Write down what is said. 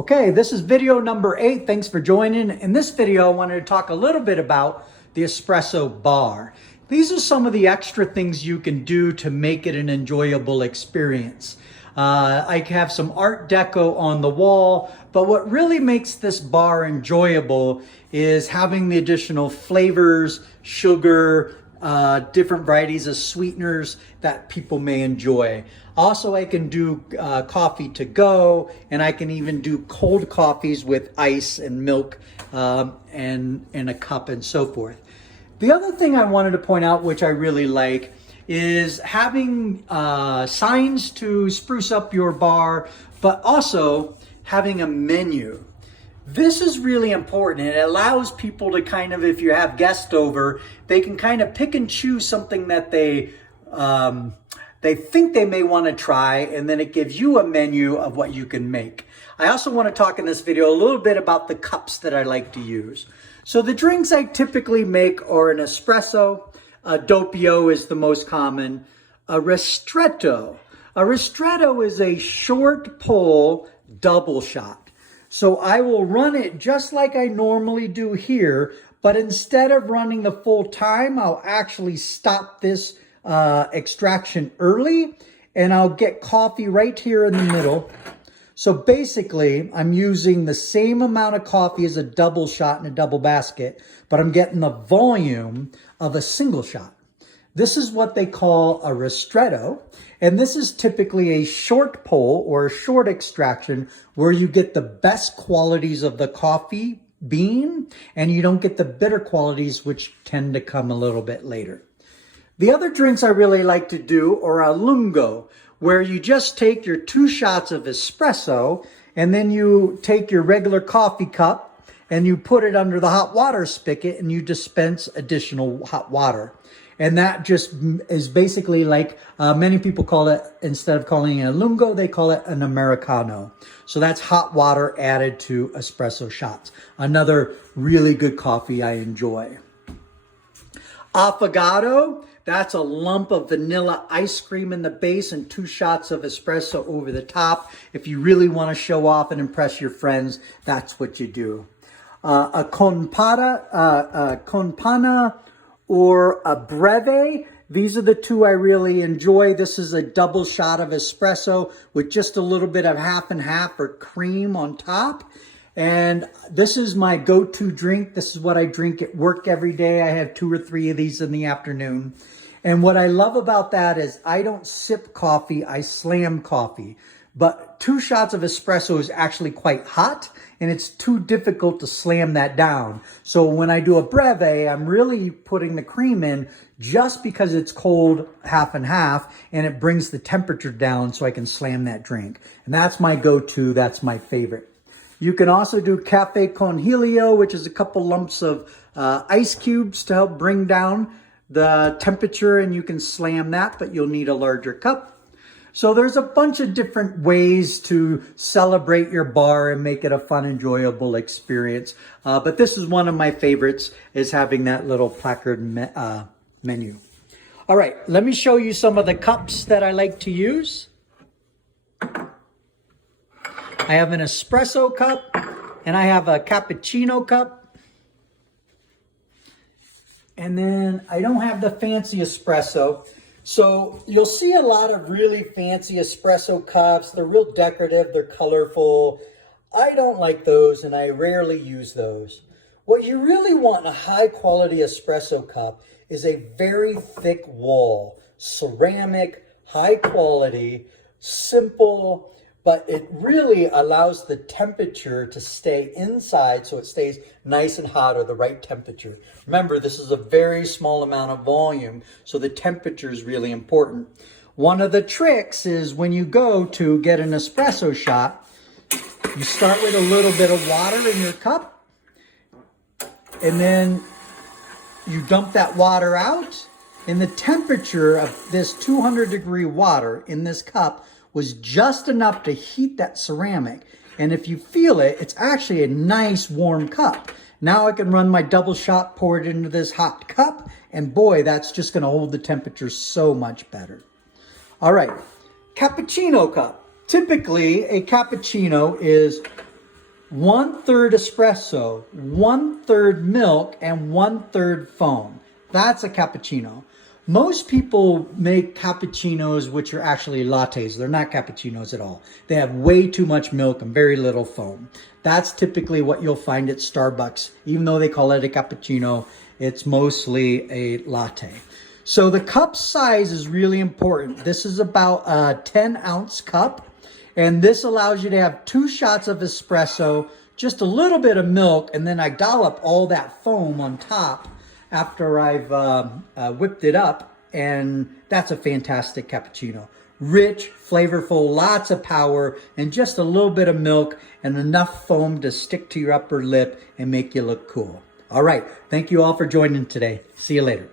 Okay, this is video number 8. Thanks for joining. In this video, I wanted to talk a little bit about the espresso bar. These are some of the extra things you can do to make it an enjoyable experience. I have some art deco on the wall, but what really makes this bar enjoyable is having the additional flavors, sugar, different varieties of sweeteners that people may enjoy. Also, I can do coffee to go, and I can even do cold coffees with ice and milk and in a cup and so forth. The other thing I wanted to point out, which I really like, is having signs to spruce up your bar, but also having a menu. This is really important. It allows people to kind of, if you have guests over, they can kind of pick and choose something that they think they may want to try, and then it gives you a menu of what you can make. I also want to talk in this video a little bit about the cups that I like to use. So the drinks I typically make are an espresso. A doppio is the most common. A ristretto. A ristretto is a short pull double shot. So I will run it just like I normally do here, but instead of running the full time, I'll actually stop this extraction early, and I'll get coffee right here in the middle. So basically, I'm using the same amount of coffee as a double shot in a double basket, but I'm getting the volume of a single shot. This is what they call a ristretto, and this is typically a short pull or a short extraction where you get the best qualities of the coffee bean and you don't get the bitter qualities, which tend to come a little bit later. The other drinks I really like to do are a lungo, where you just take your 2 shots of espresso and then you take your regular coffee cup and you put it under the hot water spigot and you dispense additional hot water. And that just is basically like, many people call it, instead of calling it a lungo, they call it an Americano. So that's hot water added to espresso shots. Another really good coffee I enjoy. Avogado, that's a lump of vanilla ice cream in the base and 2 shots of espresso over the top. If you really want to show off and impress your friends, that's what you do. A con pana, or a breve. These are the 2 I really enjoy. This is a double shot of espresso with just a little bit of half and half or cream on top. And this is my go-to drink. This is what I drink at work every day. I have 2 or 3 of these in the afternoon. And what I love about that is I don't sip coffee, I slam coffee. But 2 shots of espresso is actually quite hot, and it's too difficult to slam that down. So when I do a breve, I'm really putting the cream in just because it's cold half and half, and it brings the temperature down so I can slam that drink. And that's my go-to, that's my favorite. You can also do cafe con helio, which is a couple lumps of ice cubes to help bring down the temperature, and you can slam that, but you'll need a larger cup. So there's a bunch of different ways to celebrate your bar and make it a fun, enjoyable experience. But this is one of my favorites, is having that little placard menu. All right, let me show you some of the cups that I like to use. I have an espresso cup and I have a cappuccino cup. And then I don't have the fancy espresso. So you'll see a lot of really fancy espresso cups. They're real decorative, they're colorful. I don't like those, and I rarely use those. What you really want in a high quality espresso cup is a very thick wall, ceramic, high quality, simple, but it really allows the temperature to stay inside so it stays nice and hot, or the right temperature. Remember, this is a very small amount of volume, so the temperature is really important. One of the tricks is when you go to get an espresso shot, you start with a little bit of water in your cup, and then you dump that water out, and the temperature of this 200-degree water in this cup was just enough to heat that ceramic. And if you feel it, it's actually a nice warm cup. Now I can run my double shot, pour it into this hot cup, and boy, that's just gonna hold the temperature so much better. All right, cappuccino cup. Typically, a cappuccino is 1/3 espresso, 1/3 milk, and 1/3 foam. That's a cappuccino. Most people make cappuccinos, which are actually lattes. They're not cappuccinos at all. They have way too much milk and very little foam. That's typically what you'll find at Starbucks. Even though they call it a cappuccino, it's mostly a latte. So the cup size is really important. This is about a 10-ounce cup, and this allows you to have 2 shots of espresso, just a little bit of milk, and then I dollop all that foam on top after I've whipped it up, and that's a fantastic cappuccino. Rich, flavorful, lots of power, and just a little bit of milk and enough foam to stick to your upper lip and make you look cool. All right, thank you all for joining today. See you later.